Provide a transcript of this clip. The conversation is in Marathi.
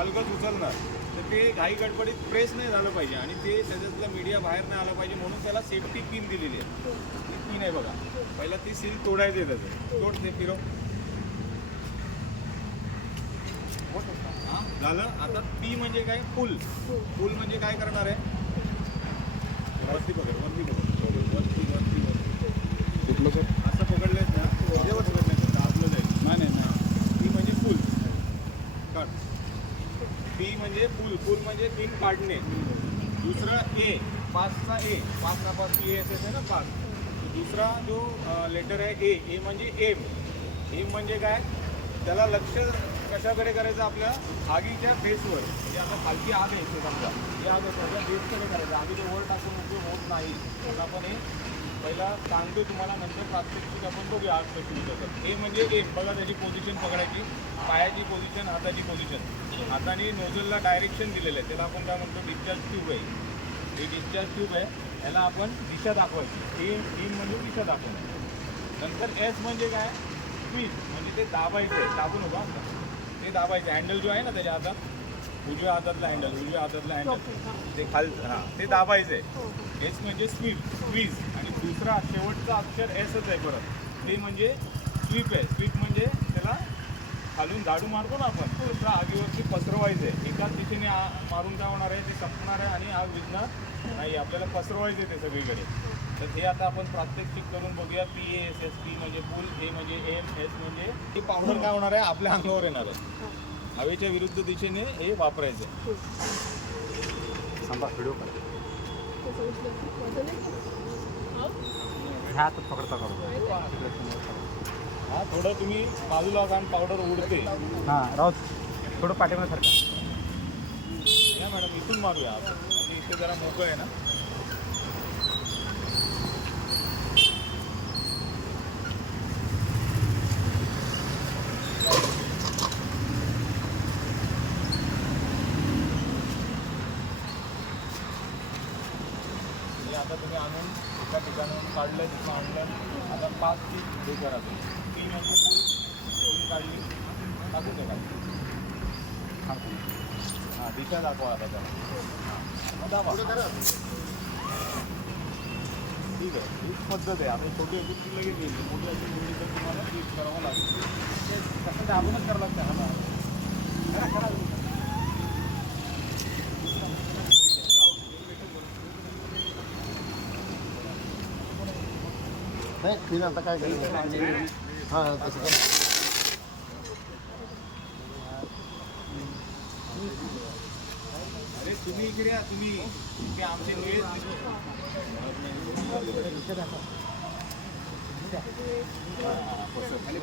अलगद उचलणार. तर ते घाई गडबडीत प्रेस नाही झालं पाहिजे आणि ते त्याच्यातलं मीडिया बाहेर नाही आलं पाहिजे म्हणून त्याला सेफ्टी पिन दिलेली आहे. ती पिन आहे बघा. पहिला ती सील तोडायचं आहे त्याचं. तोड ते फिरव. झालं. आता पी म्हणजे काय? फुल फुल म्हणजे काय करणार आहे? वरती पकड वरती पकड. वरती वरती वरती. कुठलं सर असं पकडलं ना जेव्हा पकडलं दाबलं जाईल नाही नाही नाही पी म्हणजे फुल काढ पी म्हणजे फुल फुल म्हणजे तीन काढणे. दुसरं ए पाचचा ए पाच पी एस एस आहे ना पाच. दुसरा जो लेटर आहे ए ए म्हणजे एम. एम म्हणजे काय? त्याला लक्ष कशाकडे करायचं आपल्या? आगीच्या फेसवर. म्हणजे आता खालची आग आहे समजा. ही आग आहे त्याच्या करायचं. आगीचे वर टाकून उपयोग होत नाही. तर आपण हे पहिला सांगतो तुम्हाला नंतर प्रात्यक्षिक आपण बघूया आठ कशी उतरतात हे म्हणजे एक बघा त्याची पोझिशन पकडायची. पायाची पोझिशन हाताची पोझिशन हाताने नोझलला डायरेक्शन दिलेलं आहे. त्याला आपण काय म्हणतो? डिस्चार्ज ट्यूब आहे. हे डिस्चार्ज ट्यूब आहे. याला आपण दिशा दाखवायची. एम टीम म्हणजे दिशा दाखवणं. नंतर एस म्हणजे काय? स्वीज म्हणजे ते दाबायचं आहे. दाबू नका ते दाबायचं हँडल जो आहे ना त्याच्या हातात. उजव्या हातातला हँडल उजव्या हातातला हँडल ते खाल हां ते दाबायचं आहे. एस म्हणजे स्वीप स्वीज दुसरा शेवटचा अक्षर एसच आहे परत. ते म्हणजे स्वीप आहे. स्वीप म्हणजे त्याला खालून झाडू मारतो ना आपण. दुसरा आगीवरती पसरवायचं आहे. एकाच दिशेने मारून काय होणार आहे ते संपणार आहे आणि आग विझणार नाही. आपल्याला पसरवायचं आहे ते सगळीकडे. तर हे आता आपण प्रात्यक्षिक करून बघूया. P A S S P म्हणजे फुल ए म्हणजे एम एस म्हणजे हे पावडर काय होणार आहे? आपल्या अंगावर येणार आहे. हवेच्या विरुद्ध दिशेने हे वापरायचं व्हिडिओ करा. ह्या हातात पकडता का हा थोडं तुम्ही बाजूला कारण पावडर उडते. हां राहू थोडं पाठीमध्ये सारखं या मॅडम इथून मारूया आपण. म्हणजे इथे जरा मोकळं आहे ना? आता तुम्ही आणून एका ठिकाणाहून काढलं तिथं आणलं आता पाच ती हे करा तुम्ही. ती म्हणजे तुम्ही काढली. टाकून द्या खाली. हां दिशा दाखवा आता त्याला. हां दाबा. ठीक आहे. हीच पद्धत आहे. आता छोटी ती लगेच येईल. मोठी अशी तर तुम्हाला हीच करावं लागेल. ते कसं दाबूनच करावं लागतं हा करा करा नाही स्क्रीन आता काय करायचं हां तसं कर. अरे तुम्ही इकडे या तुम्ही. ते आमचे खाली